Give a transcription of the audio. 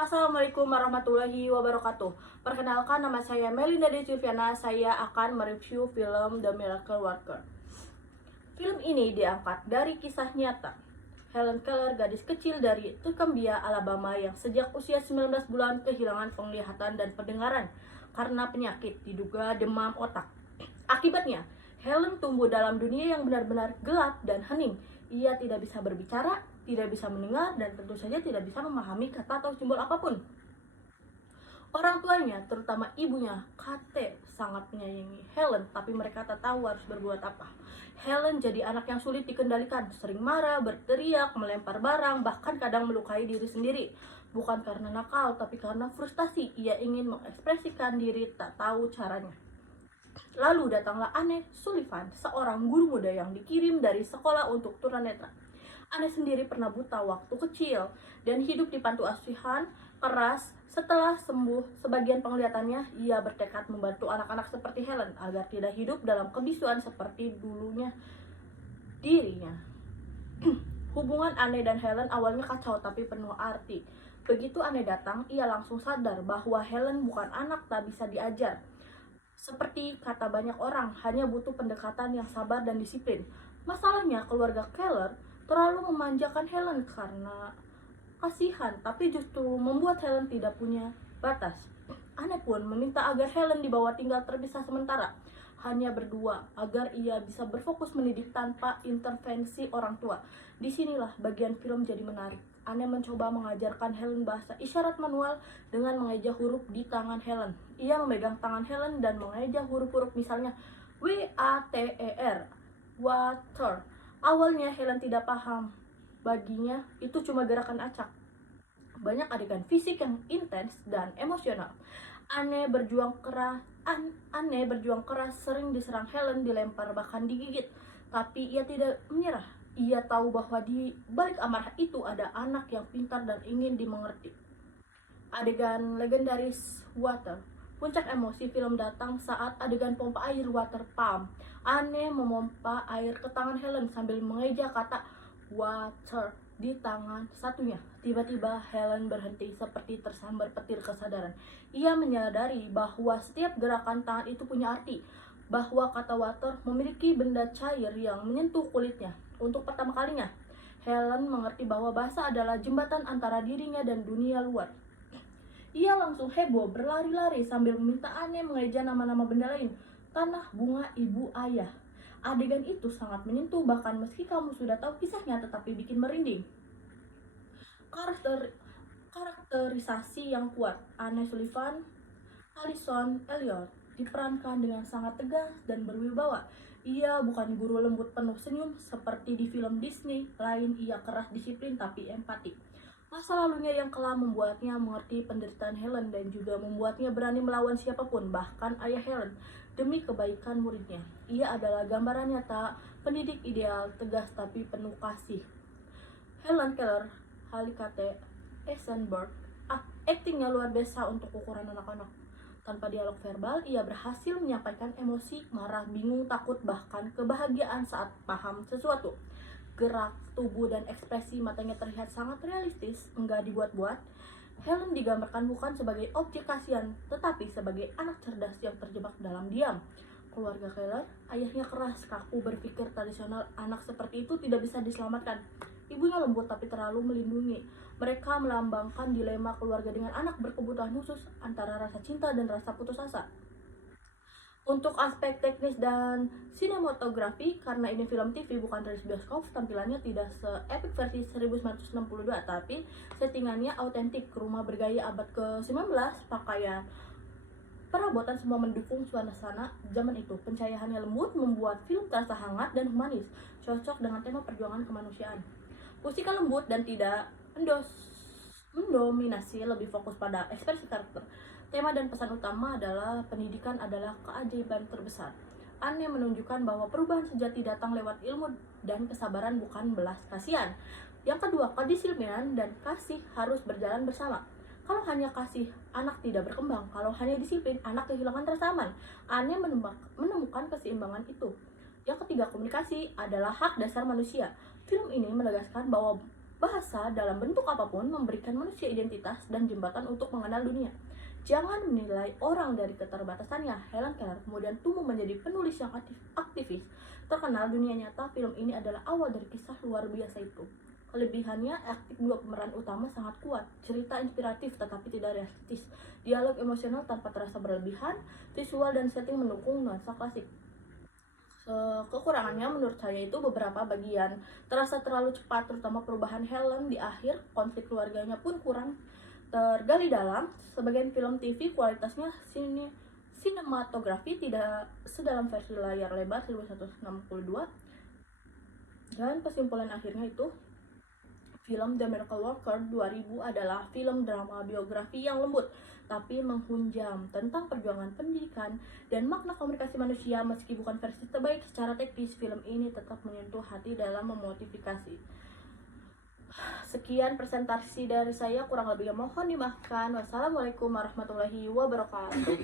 Assalamualaikum warahmatullahi wabarakatuh. Perkenalkan, nama saya Melinda De Silviana. Saya akan mereview film The Miracle Worker. Film ini diangkat dari kisah nyata Helen Keller, gadis kecil dari Tuscumbia, Alabama yang sejak usia 19 bulan kehilangan penglihatan dan pendengaran karena penyakit diduga demam otak. Akibatnya, Helen tumbuh dalam dunia yang benar-benar gelap dan hening. Ia tidak bisa berbicara, tidak bisa mendengar, dan tentu saja tidak bisa memahami kata atau simbol apapun. Orang tuanya, terutama ibunya, Kate, sangat menyayangi Helen, tapi mereka tak tahu harus berbuat apa. Helen jadi anak yang sulit dikendalikan, sering marah, berteriak, melempar barang, bahkan kadang melukai diri sendiri. Bukan karena nakal, tapi karena frustasi. Ia ingin mengekspresikan diri, tak tahu caranya. Lalu datanglah Anne Sullivan, seorang guru muda yang dikirim dari sekolah untuk tunanetra. Anne sendiri pernah buta waktu kecil dan hidup di panti asuhan keras. Setelah sembuh sebagian penglihatannya, ia bertekad membantu anak-anak seperti Helen agar tidak hidup dalam kebisuan seperti dulunya dirinya. Hubungan Anne dan Helen awalnya kacau tapi penuh arti. Begitu Anne datang, ia langsung sadar bahwa Helen bukan anak tak bisa diajar. Seperti kata banyak orang, hanya butuh pendekatan yang sabar dan disiplin. Masalahnya, keluarga Keller terlalu memanjakan Helen karena kasihan, tapi justru membuat Helen tidak punya batas. Anne pun meminta agar Helen dibawa tinggal terpisah sementara, hanya berdua, agar ia bisa berfokus mendidik tanpa intervensi orang tua. Disinilah bagian film jadi menarik. Anne mencoba mengajarkan Helen bahasa isyarat manual dengan mengeja huruf di tangan Helen. Ia memegang tangan Helen dan mengeja huruf-huruf, misalnya W-A-T-E-R, water. Awalnya Helen tidak paham. Baginya itu cuma gerakan acak. Banyak adegan fisik yang intens dan emosional. Anne berjuang keras, sering diserang Helen, dilempar, bahkan digigit. Tapi ia tidak menyerah. Ia tahu bahwa di balik amarah itu ada anak yang pintar dan ingin dimengerti. Adegan legendaris Water. Puncak emosi film datang saat adegan pompa air water pump. Anne memompa air ke tangan Helen sambil mengeja kata water di tangan satunya. Tiba-tiba Helen berhenti seperti tersambar petir kesadaran. Ia menyadari bahwa setiap gerakan tangan itu punya arti, bahwa kata water memiliki benda cair yang menyentuh kulitnya. Untuk pertama kalinya, Helen mengerti bahwa bahasa adalah jembatan antara dirinya dan dunia luar. Ia langsung heboh, berlari-lari sambil meminta Anne mengeja nama-nama benda lain. Tanah, bunga, ibu, ayah. Adegan itu sangat menyentuh, bahkan meski kamu sudah tahu kisahnya tetapi bikin merinding. Karakterisasi yang kuat. Anne Sullivan, Alison Elliot diperankan dengan sangat tegas dan berwibawa. Ia bukan guru lembut penuh senyum seperti di film Disney lain. Ia keras, disiplin, tapi empati. Masa lalunya yang kelam membuatnya mengerti penderitaan Helen dan juga membuatnya berani melawan siapapun, bahkan ayah Helen, demi kebaikan muridnya. Ia adalah gambaran nyata pendidik ideal, tegas tapi penuh kasih. Helen Keller, Halikate Eisenberg, aktingnya luar biasa untuk ukuran anak-anak. Tanpa dialog verbal, ia berhasil menyampaikan emosi, marah, bingung, takut, bahkan kebahagiaan saat paham sesuatu. Gerak tubuh dan ekspresi matanya terlihat sangat realistis, enggak dibuat-buat. Helen digambarkan bukan sebagai objek kasihan, tetapi sebagai anak cerdas yang terjebak dalam diam. Keluarga Keller, ayahnya keras, kaku, berpikir tradisional. Anak seperti itu tidak bisa diselamatkan. Ibunya lembut tapi terlalu melindungi. Mereka melambangkan dilema keluarga dengan anak berkebutuhan khusus antara rasa cinta dan rasa putus asa. Untuk aspek teknis dan sinematografi, karena ini film TV bukan rilis bioskop, tampilannya tidak se-epic versi 1962, tapi settingannya autentik, rumah bergaya abad ke-19, pakaian, perabotan semua mendukung suasana zaman itu. Pencahayaannya lembut, membuat film terasa hangat dan humanis, cocok dengan tema perjuangan kemanusiaan. Musikal lembut dan tidak mendominasi, lebih fokus pada ekspresi karakter. Tema dan pesan utama adalah pendidikan adalah keajaiban terbesar. Anne menunjukkan bahwa perubahan sejati datang lewat ilmu dan kesabaran, bukan belas kasihan. Yang kedua, kedisiplinan dan kasih harus berjalan bersama. Kalau hanya kasih, anak tidak berkembang. Kalau hanya disiplin, anak kehilangan rasa aman. Anne menemukan keseimbangan itu. Yang ketiga, komunikasi adalah hak dasar manusia. Film ini menegaskan bahwa Bahasa dalam bentuk apapun memberikan manusia identitas dan jembatan untuk mengenal dunia. Jangan menilai orang dari keterbatasannya. Helen Keller kemudian tumbuh menjadi penulis yang aktivis terkenal dunia nyata. Film ini adalah awal dari kisah luar biasa itu. Kelebihannya, aktif dua pemeran utama sangat kuat, cerita inspiratif tetapi tidak realistis, dialog emosional tanpa terasa berlebihan, visual dan setting mendukung nuansa klasik. Kekurangannya menurut saya itu beberapa bagian terasa terlalu cepat, terutama perubahan Helen di akhir, konflik keluarganya pun kurang tergali dalam. Sebagian film TV kualitasnya sinematografi tidak sedalam versi layar lebar 1962. Dan kesimpulan akhirnya itu, film The Miracle Worker 2000 adalah film drama biografi yang lembut tapi menghunjam tentang perjuangan pendidikan dan makna komunikasi manusia. Meski bukan versi terbaik secara teknis, film ini tetap menyentuh hati dalam memotivasi. Sekian presentasi dari saya, kurang lebihnya mohon dimaafkan. Wassalamualaikum warahmatullahi wabarakatuh.